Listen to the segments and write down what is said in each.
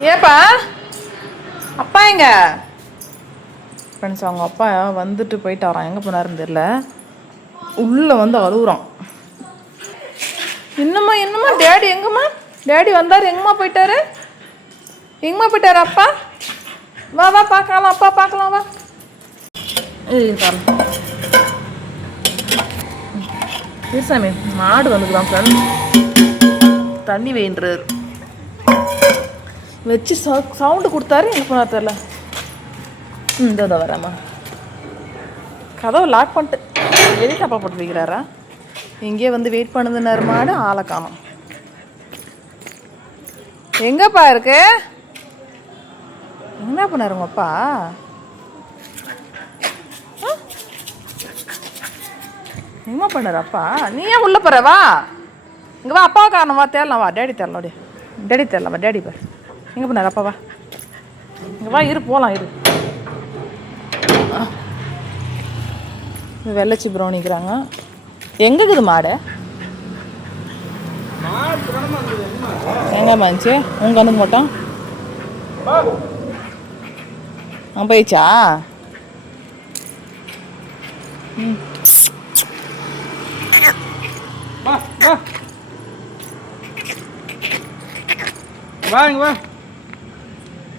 ஏப்பா அப்பா எங்க ஃப்ரெண்ட்ஸ் அவங்க அப்பா வந்துட்டு போயிட்டாரான். எங்கே போனாருன்னு தெரியல. உள்ளே வந்து அழுகுறான். என்னம்மா டேடி எங்கம்மா? டேடி வந்தார், எங்கம்மா போயிட்டாரு? எங்கம்மா போயிட்டாரு அப்பா? வா பார்க்கலாம், அப்பா பார்க்கலாம், வா. சாமி மாடு வந்துக்கலாம் ஃப்ரெண்ட். தண்ணி வேண்டுறாரு வச்சு சவுண்டு கொடுத்தாரு. எங்கே போனார் தெரில. இந்த வராமா கதவை லாக் பண்ணிட்டு வெளியே தப்பா போட்டு வைக்கிறாரா? இங்கேயே வந்து வெயிட் பண்ணுதுன்னாரு மாடு. ஆளை காணோம். எங்கப்பா இருக்கு? என்ன பண்ணாரு உங்க அப்பா? என்ன பண்ணாரு அப்பா? நீ ஏன் உள்ள போற? வா இங்க வா. அப்பா காரணம் வா. தேரலாம் வா. டேடி தேரலாம். டேடி தேரலாம் வா. டேடி பார். எங்கே பண்ணாரு அப்பா? வா இங்கே வா. இரு போகலாம். இரு. வெள்ளச்சி ப்ரௌனிக்கிறாங்க. எங்கே இருக்குது மாடு? எங்கே மாச்சு? உங்க கண்ணுக்கு மட்டும் போயிடுச்சா?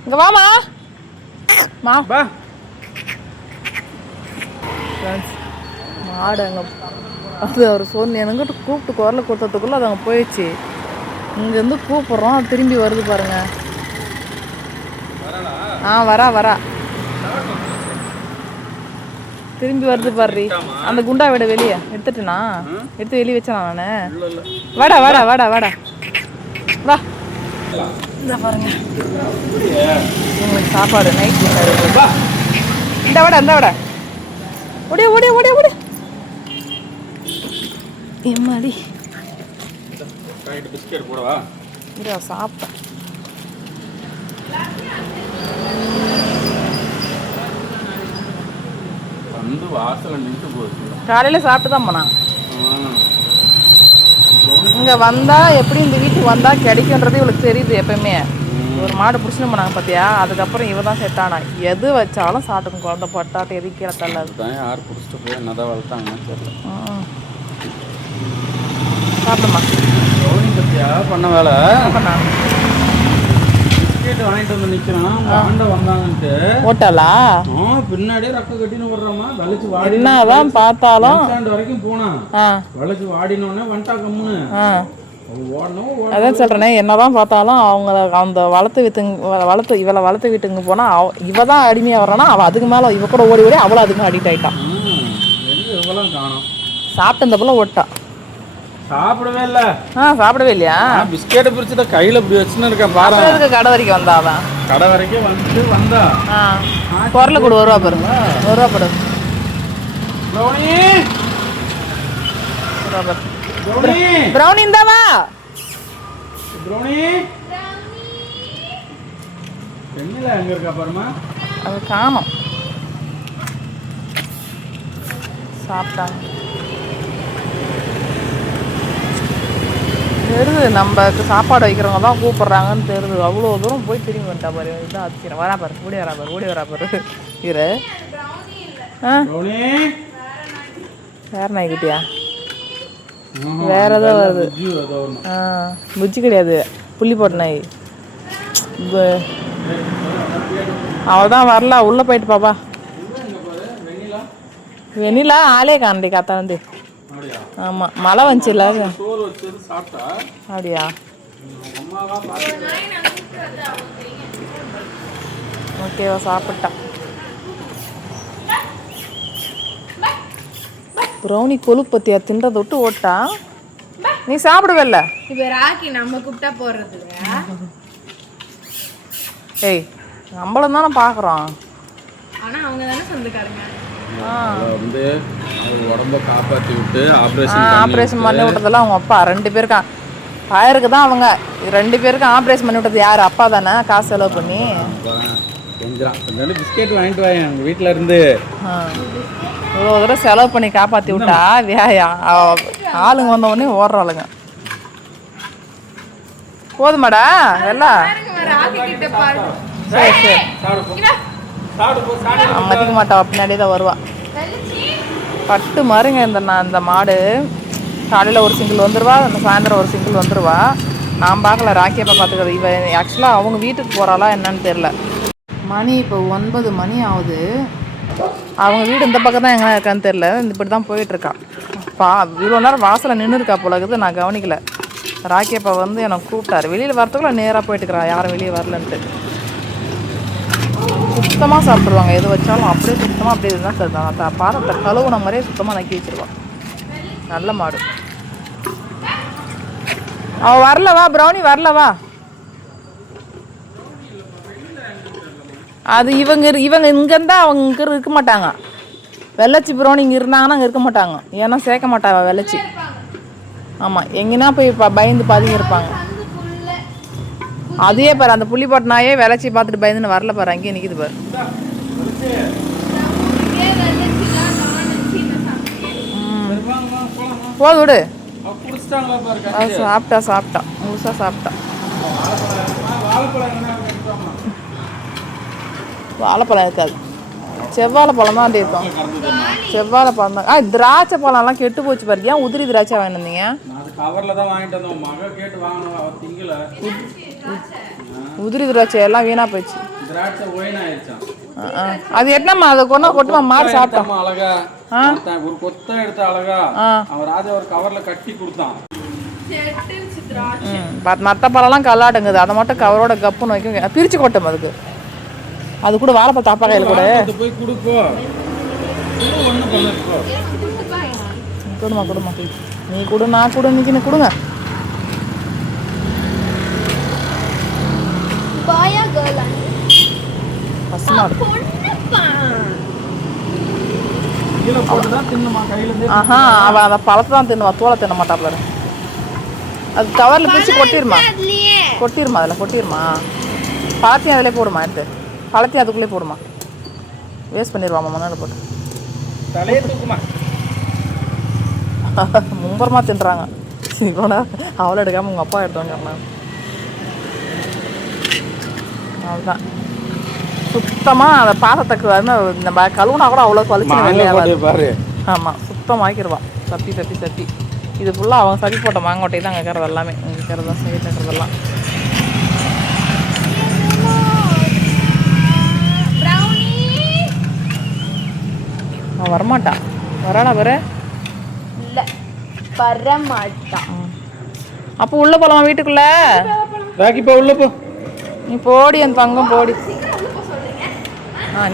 இங்க வாமா. மாடு அங்கே அது அவர் சொன்ன என்கிட்ட கூப்பிட்டு குரலை கொடுத்ததுக்குள்ளே அது அங்கே போயிடுச்சு. இங்கேருந்து கூப்பிட்றோம், அது திரும்பி வருது பாருங்க. வரா திரும்பி வருது பாரு. அந்த குண்டா விட வெளியே எடுத்துட்டேனா? எடுத்து வெளியே வச்சேனா நான்? வாடா வா. இந்த பாருங்க உங்களுக்கு சாப்பாடு நைட் டின்னர். இந்த வடை ஓடிய எம்மாடி பிஸ்கெட் போடவா? சாப்பிட்டேன். காலையில் சாப்பிட்டு தான் போனான். இங்கே வந்தால் எப்படி இந்த வீட்டுக்கு வந்தால் கிடைக்குன்றது இவளுக்கு தெரியுது. எப்பயுமே ஒரு மாடு பிடிச்சின்னு போனாங்க பார்த்தியா? அதுக்கப்புறம் இவ தான் செட்டானா. எது வச்சாலும் சாப்பிட்டுக்கும். குழந்தை பட்டாட்டு எது கீழே தள்ளாது. யார் பிடிச்சிட்டு போய் என்னதான் வளர்த்தாங்கன்னு தெரியல. சாப்பிடுமா பண்ண வேலை பண்ணா. பிஸ்கெட் வாங்கிட்டு வந்து நிற்கிறான். வந்தாங்கன்ட்டு ஓட்டாலா பின்னாடியே ரக்க கட்டின்னு வர்றோமா. வலிச்சு வாடி என்னதான் பார்த்தாலும் வரைக்கும் போனான். வலிச்சு வாடினோடனே வந்துட்டா கம்முன்னு. அதான் சொல்கிறேனே, என்னதான் பார்த்தாலும் அவங்க அந்த இவளை வளர்த்து வீட்டுங்க போனால் இவ தான் அடிமையாக வர்றானா. அவள் அதுக்கு மேலே இவ கூட ஓடி அவளும் அதுக்கு அடிக்ட் ஆகிட்டான். சாப்பிட்டு இந்த போல ஓட்டா. சாப்பிடவே இல்லை. சாப்பிடவே இல்லையா? பிஸ்கெட்டை பிரிச்சு தான் கையில் இப்படி வச்சுன்னு இருக்கேன் பாரு. கடை வரைக்கும் வந்தாதான். கடை வரைக்கும் வந்துட்டு வந்தா குரல் கொடு. 1 ரூபா பாருங்க. 1 ரூபா போடு. ப்ரௌனி இந்தாவா. எங்க இருக்கா பாருமா. அது காணோம். சாப்பிட்டாங்க. தெரியுது நம்மக்கு சாப்பாடு வைக்கிறவங்க தான் கூப்பிட்றாங்கன்னு தெரியுது. அவ்வளோ தூரம் போய் திரும்பி வந்துட்டா பாரு. இதுதான் அதிர்ச்சியம். வரா பாரு. ஓடி வரா பாரு. இரு. வேற நாய்கிட்டியா? வேற ஏதோ வருது. புஜ்ஜி கிடையாது, புள்ளி போட்ட நாய். அவள் தான் வரல. உள்ளே போயிட்டு பாப்பா. வெண்ணிலா ஆளே காண்டி காத்தாந்து. ஆமாம் மழை வந்துச்சுல்ல. அப்படியா? ஓகேவா? சாப்பிட்டா. ப்ரௌனி கொழுப்பத்தியா தின்றதை விட்டு ஓட்டா. நீ சாப்பிடுவல்ல? இப்போ ராக்கி நம்ம கூப்பிட்டா போடுறது. ஏய் நம்மளும் தானே பார்க்குறோம். ஆனால் அவங்க தானே சொந்தக்காரங்க. வந்து உடம்ப காப்பாற்றி விட்டு ஆப்ரேஷன் பண்ணி விட்டதெல்லாம் அவங்க அப்பா. 2 பேருக்கு ஃபயருக்கு தான் அவங்க 2 பேருக்கும் ஆப்ரேஷன் பண்ணி விட்டது யார்? அப்பா தானே காசு செலவு பண்ணி. பிஸ்கெட் வாங்கிட்டு வாங்க எங்கள் வீட்டில் இருந்து. இவ்வளோ தூரம் செலவு பண்ணி காப்பாற்றி விட்டா ஆளுங்க வந்த உடனே ஓடுறாளுங்க. போதுமாடா எல்லாம் சரி சரி மதிக்க மாட்டா பின்னாடியே தான் வருவா. பட்டு மாறுங்க இந்த மாடு. காலையில் ஒரு சிங்கிள் வந்துடுவா, அந்த சாயந்தரம் ஒரு சிங்கிள் வந்துடுவா. நான் பார்க்கல, ராக்கியப்பா பார்த்துக்கிறது. இவன் ஆக்சுவலாக அவங்க வீட்டுக்கு போகிறாளா என்னன்னு தெரில. மணி இப்போ 9 மணி ஆகுது. அவங்க வீடு இந்த பக்கம் தான் எங்கே இருக்கான்னு தெரில. இப்படி தான் போயிட்டுருக்கா. இவ்வளோ நேரம் வாசலில் நின்று இருக்கா போல இருக்குது, நான் கவனிக்கல. ராக்கியப்பா வந்து எனக்கு கூப்பிட்டாரு. வெளியில் வரத்துக்குள்ள நேராக போயிட்டுருக்குறா, யாரும் வெளியே வரலன்ட்டு. சுத்தமாக சாப்பிட்ருவாங்க, எது வச்சாலும் அப்படியே சுத்தமாக அப்படியே இதுதான் சாப்பிடுவாங்க. பாத்திரத்தை கழுவுன மாதிரியே சுத்தமாக நக்கி வச்சுருவான். நல்ல மாடு. அவள் வரலவா, ப்ரௌனி வரலவா. அது இவங்க இங்கேருந்தா அவங்க இங்கே இருக்க மாட்டாங்க. வெள்ளச்சி ப்ரௌனி இங்கே இருந்தாங்கன்னா அங்கே இருக்க மாட்டாங்க. ஏன்னா சேர்க்க மாட்டாங்க வெள்ளச்சி. ஆமாம், எங்கன்னா போய் பயந்து பதுங்கி இருப்பாங்க. அதே பாரு, அந்த புள்ளி போட்டனாயே வெள்ளச்சி பார்த்துட்டு பயந்துன்னு வரல பாரு, அங்கேயே நிற்கிது பாரு. போது விடு. சாப்பிட்டா முழுசாக சாப்பிட்டா. வாழைப்பழம் இருக்காது, செவ்வாழை பழம் தான் அப்படி இருக்கும். செவ்வாழை பழம் தான். திராட்சை பழம்லாம் கெட்டு போச்சு பாரு. ஏன் உதிரி திராட்சை வாங்கிட்டு வந்தீங்க? உதிரி திராட்சை எல்லாம் வீணா போயிடுச்சு. அது என்னம்மா, அதை கொண்டா கொட்டுமா மாடு சாப்பிட்டோம். ஒரு கொத்த எடுத்து அழகா அவன் ராஜா ஒரு கவர்ல கட்டி கொடுத்தான். மற்ற பழம்லாம் கல்லாட்டுங்குது, அதை மட்டும் கவரோட கப்புன்னு வைக்கும், பிரிச்சு கொட்டும். அதுக்கு அது கூட வாழைப்பழம் தாப்பா கையில் கூட போய் கொடுப்போம். கொடுமா நீ கொடு, நான் கொடு, நீ கொடுங்க. அவன் அந்த பழத்தை தான் தின்னுவா, தோலை தின்ன மாட்டா பாரு. அது கவரில் பிடிச்சி கொட்டிருமா அதில் கொட்டிருமா. பழத்தையும் அதிலே போடுமா, எடுத்து பழத்தையும் அதுக்குள்ளே போடுமா. வேஸ்ட் பண்ணிடுவாமா மண்ணால் போட்டு. மும்பரமாக தின்றாங்க. இவ்வளோ அவ்வளோ எடுக்காமல் உங்கள் அப்பா எடுத்தவங்க. அவ்வளோதான், சுத்தமாக அந்த பாசத்துக்கு வந்து நம்ம கழுவுனா கூட அவ்வளோ பழிச்சு வேலையாகாது. ஆமாம், சுத்தமாக்கிடுவான். சப்பி இது ஃபுல்லாக அவங்க சப்பி போட்ட மாங்கோட்டை தான் அங்கே இருக்கிறது எல்லாமே. இங்கே இருக்கிறதா சைடில் இருக்கிறதெல்லாம் அவன் வரமாட்டான். வரானா வர இல்லை, வரமாட்டான். அப்போ உள்ள போகலாமா வீட்டுக்குள்ள? உள்ள போ, நீ போடி, என் தங்கம் போடி.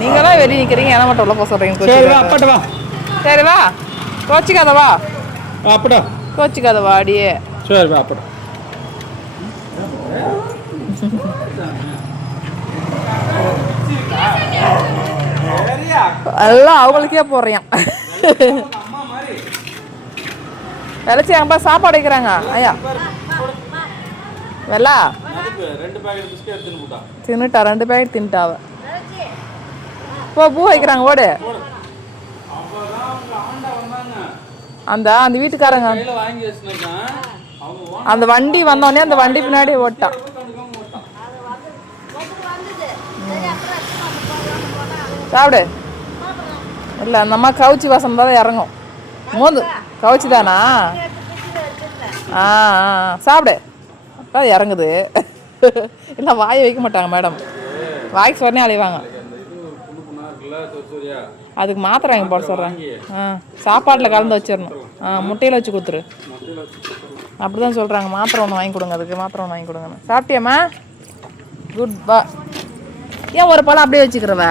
நீங்கள் தான் வெளியே நிற்கிறீங்க, என்ன மட்டும் உள்ள போக சொல்கிறீங்க. சரி வா, கோச்சிக்காத வா. அப்படா கோச்சிக்காத வாடியே. சரி வா அப்படா. எல்லாம் அவங்களுக்கே போடுறியான். விளைச்சி அங்கே சாப்பாடு வைக்கிறாங்க. ஐயா வெள்ளா தின்னுட்டா, 2 பேக்கெட் தின்னுட்டாவ. பூ வைக்கிறாங்க, ஓடு. அந்த வீட்டுக்காரங்க அந்த வண்டி வந்தோடனே அந்த வண்டி பின்னாடி ஓட்டான். சாப்பிடு. இல்லை, அந்த அம்மா கவுச்சி வாசம் தான் இறங்கும். மோந்து கவுச்சி தானா? சாப்பிடு. அப்போ இறங்குது. இல்லை, வாயை வைக்க மாட்டாங்க மேடம், வாய்க்கு சொன்னே அழிவாங்க. அதுக்கு மாத்திரை வாங்கி போட சொல்கிறேன். சாப்பாட்டில் கலந்து வச்சிடணும். முட்டையில் வச்சு கொடுத்துரு. அப்படி தான் சொல்கிறாங்க. மாத்திரை ஒன்று வாங்கி கொடுங்க, அதுக்கு மாத்திரை ஒன்று வாங்கி கொடுங்கண்ணா. சாப்பிட்டியாம்மா? குட் பா. ஏன் ஒரு பழம் அப்படியே வச்சுக்கிறவ?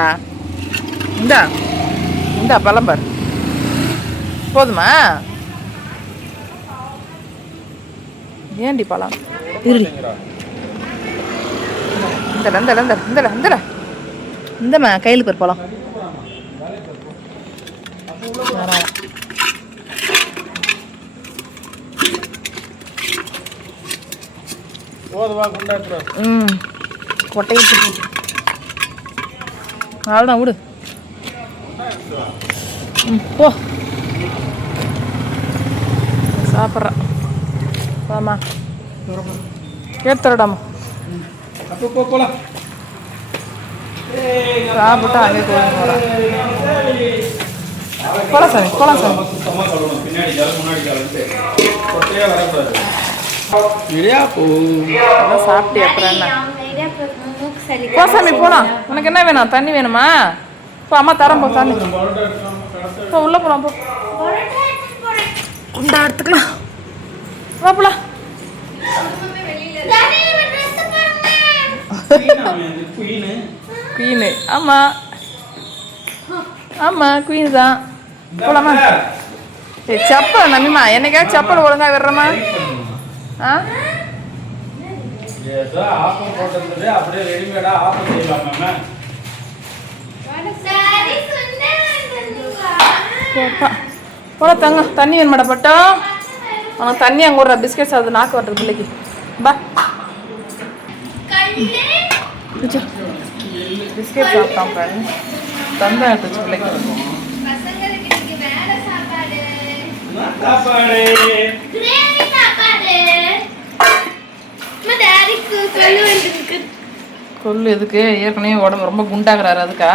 இந்தா பழம் பாரு. போதுமா? ஏண்டி பழம் இந்தம்மா கையில் பேர் பழம். கொட்டையை அவ்வளோதான், விடு. போ சாப்பிட்றேன். வாமா எடுத்துடாமா அப்போ போலாம். சாப்பிட்டு அங்கே கோயில் போகிறேன். போலாம் சாமி, போலாம் சாமி. சுத்தமாக கழுவணும். பின்னாடி ஜலம் முன்னாடி ஜலம்ட்டு கொட்டையாக வரக்கூடாது. இடியாப்போ சாப்பிட்டு அப்புறம் என்ன போ சாமி போலாம். உனக்கு என்ன வேணும்? தண்ணி வேணுமா? இப்போ அம்மா தரேன் போ தண்ணி. இப்போ உள்ளே போகலாம் போ. குண்டா எடுத்துக்கலாம். வா போலாம். குயினு ஆமா ஆமா குயின் தான். போலாமா? செப்பல் நம்பிமா என்னைக்காவது செப்பல் ஒழுங்கா விடுறமா? ஆ ஏதோ ஆப்பம் போட்டிருந்தது அப்படியே ரெடிமேடா ஆப்பம் செய்யலாமா? போல தங்க தண்ணி வேணுமாடா பட்டோம். அவன் தண்ணி அங்கே ஒரு பிஸ்கெட்ஸ் அது நாக்கு வரது பிள்ளைக்கு. பா பிஸ்கெட் சாப்பிட்டான் பாரு. தந்தா எடுத்துச்சு பிள்ளைக்கு. கொள்ளு எதுக்கு? ஏற்கனவே உடம்பு ரொம்ப குண்டாகிறாரு அதுக்கா?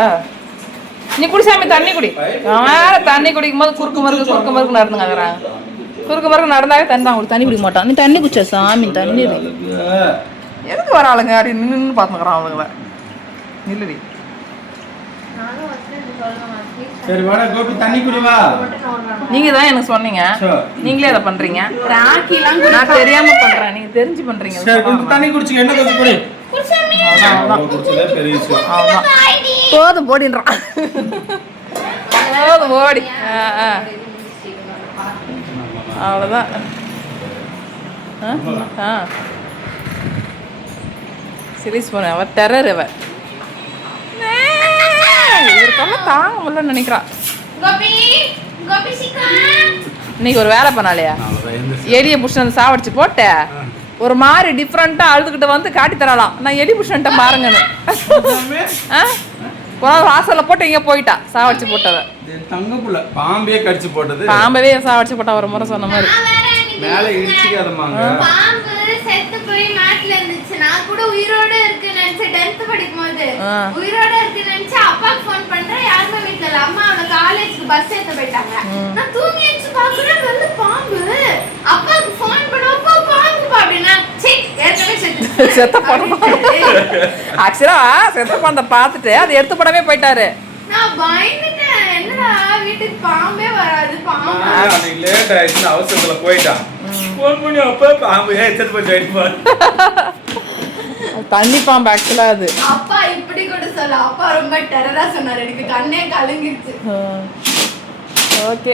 நீ குடி சாமி தண்ணி குடி. அவன் தண்ணி குடிக்கும் போது குறுக்கு மறுக்கு நடந்துங்கிறான். குறுக்கு மறுக்கு நடந்தாவே தண்ணி தான் குடி. தண்ணி குடிக்க மாட்டான். நீ தண்ணி குடிச்சா சாமி தண்ணி எதுக்கு வர ஆளுங்க அப்படி நின்று பார்த்துக்கிறான் அவளுங்கள. நில்லுடி. சரி வாடா கோபி தண்ணி குடிவா. நீங்க தான் எனக்கு சொன்னீங்க. நீங்களே அதை பண்றீங்க. நான் தெரியாம பண்றேன். நீங்க தெரிஞ்சு பண்றீங்க. தண்ணி குடிச்சு என்ன கொஞ்சம் குடி. போதும் போடின்றான். போதும் ஓடி. அவ்வளோதான். சீரியஸ் போனேன். அவ டெரர் அவ. இவருக்கெல்லாம் தாங்க முடியலன்னு நினைக்கிறான். இன்னைக்கு ஒரு வேலை பண்ணாலையா? எலியை புடிச்சு வந்து சாவடிச்சு போட்ட ஒரு மாதிரி டிஃப்ரெண்டா அழுதுகிட்ட வந்து காட்டி தரலாம். நான் எலி புடிச்சுட்ட பாருங்கன்னு வாசல்ல போட்டு இங்க போயிட்டா. சாவடிச்சு போட்டவ தங்க புள்ள பாம்பே கடிச்சு போட்டது. பாம்பவே சாவடிச்சு போட்டா ஒரு முறை சொன்ன மாதிரி. மேல இடிச்சுக்காதமாங்க. பாம்பு செத்து போய் நாட்டுல இருந்துச்சு. நான் கூட உயிரோட இருக்கு நினைச்சு 10th படிக்கும்போது உயிரோட இருக்கு நினைச்சு அப்பாக்கு ஃபோன் பண்றேன். யாருமே வீட்ல இல்ல. அம்மா அவளை காலேஜுக்கு பஸ் ஏத்த போயிட்டாங்க. நான் தூங்கி எந்திச்சு பாக்குறேன் வந்து பாம்பு. அப்பாக்கு ஃபோன் பண்ணப்போ பாம்பு அப்படின்னா ஏற்கனவே செத்த படம். ஆக்சுவலா செத்த படத்தை பார்த்துட்டு அதை எடுத்து படமே போயிட்டாரு. நான் பயந்துட்டேன். என்னடா வீட்டுக்கு பாம்பே வராது பாம்பு. அன்னைக்கு லேட் ஆயிடுச்சு அவசரத்துல போயிட்டான். ஃபோன் பண்ணி அப்பா பாம்பு செத்து போய் ஆயிடுச்சு. தண்ணி பாம்பு ஆக்சுவலா அது. அப்பா இப்படி கூட சொல்ல. அப்பா ரொம்ப டெரரா சொன்னாரு. எனக்கு கண்ணே கலங்கிருச்சு. ஓகே.